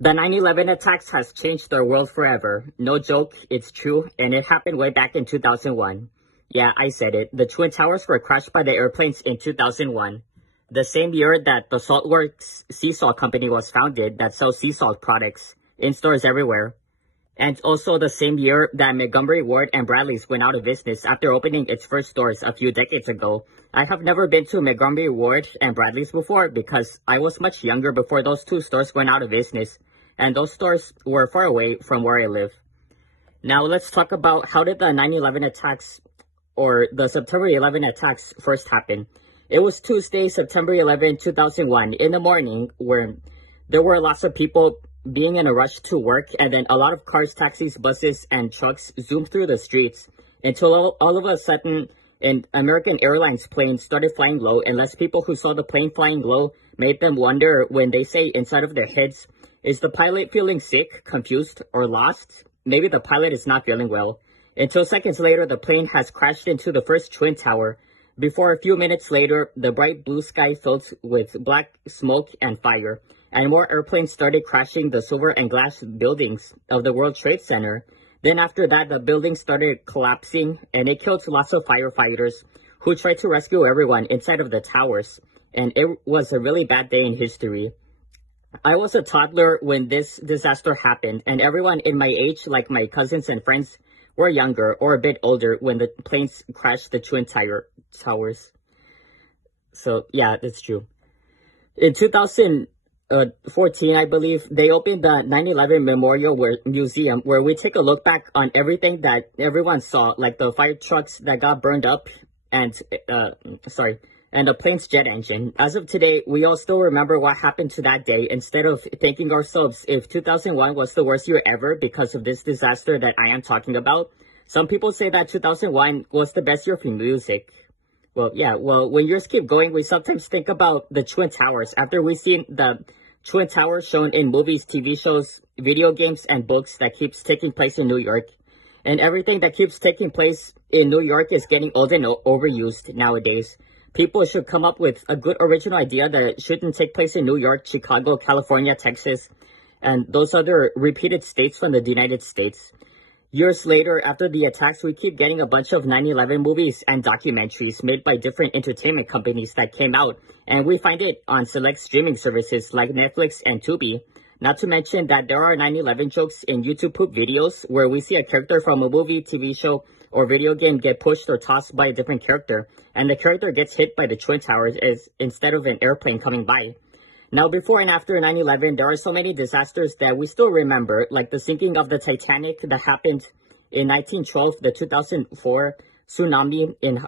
The 9/11 attacks has changed our world forever. No joke, it's true, and it happened way back in 2001. Yeah, I said it. The Twin Towers were crashed by the airplanes in 2001. The same year that the Saltworks Sea Salt Company was founded that sells sea salt products in stores everywhere. And also the same year that Montgomery Ward and Bradley's went out of business after opening its first stores a few decades ago. I have never been to Montgomery Ward and Bradley's before because I was much younger before those two stores went out of business, and those stores were far away from where I live. Now let's talk about how did the 9/11 attacks or the September 11 attacks first happen. It was Tuesday, September 11, 2001 in the morning where there were lots of people being in a rush to work, and then a lot of cars, taxis, buses, and trucks zoomed through the streets until all of a sudden an American Airlines plane started flying low, and less people who saw the plane flying low made them wonder when they say inside of their heads, is the pilot feeling sick, confused, or lost? Maybe the pilot is not feeling well. Until seconds later, the plane has crashed into the first Twin Tower. Before a few minutes later, the bright blue sky filled with black smoke and fire, and more airplanes started crashing the silver and glass buildings of the World Trade Center. Then after that, the building started collapsing, and it killed lots of firefighters who tried to rescue everyone inside of the towers. And it was a really bad day in history. I was a toddler when this disaster happened, and everyone in my age, like my cousins and friends, were younger or a bit older when the planes crashed the Twin Towers. So yeah, that's true. In 2014, I believe, they opened the 9/11 Memorial Museum, where we take a look back on everything that everyone saw, like the fire trucks that got burned up and the plane's jet engine. As of today, we all still remember what happened to that day instead of thinking ourselves if 2001 was the worst year ever because of this disaster that I am talking about. Some people say that 2001 was the best year for music. Well, yeah, when years keep going, we sometimes think about the Twin Towers after we've seen the Twin Towers shown in movies, TV shows, video games, and books that keeps taking place in New York. And everything that keeps taking place in New York is getting old and overused nowadays. People should come up with a good original idea that it shouldn't take place in New York, Chicago, California, Texas, and those other repeated states from the United States. Years later, after the attacks, we keep getting a bunch of 9/11 movies and documentaries made by different entertainment companies that came out, and we find it on select streaming services like Netflix and Tubi. Not to mention that there are 9/11 jokes in YouTube poop videos where we see a character from a movie, TV show, or video game get pushed or tossed by a different character, and the character gets hit by the Twin Towers instead of an airplane coming by. Now, before and after 9/11, there are so many disasters that we still remember, like the sinking of the Titanic that happened in 1912, the 2004 tsunami in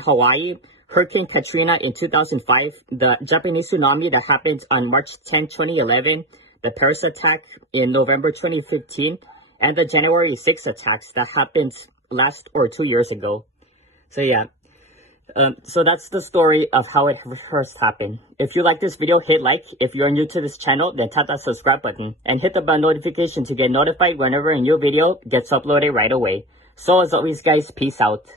Hawaii, Hurricane Katrina in 2005, the Japanese tsunami that happened on March 10, 2011, the Paris attack in November 2015, and the January 6 attacks that happened last or 2 years ago. So yeah, so that's the story of how it first happened. If you like this video, hit like. If you're new to this channel, then tap that subscribe button and hit the bell notification to get notified whenever a new video gets uploaded right away. So as always, guys, peace out.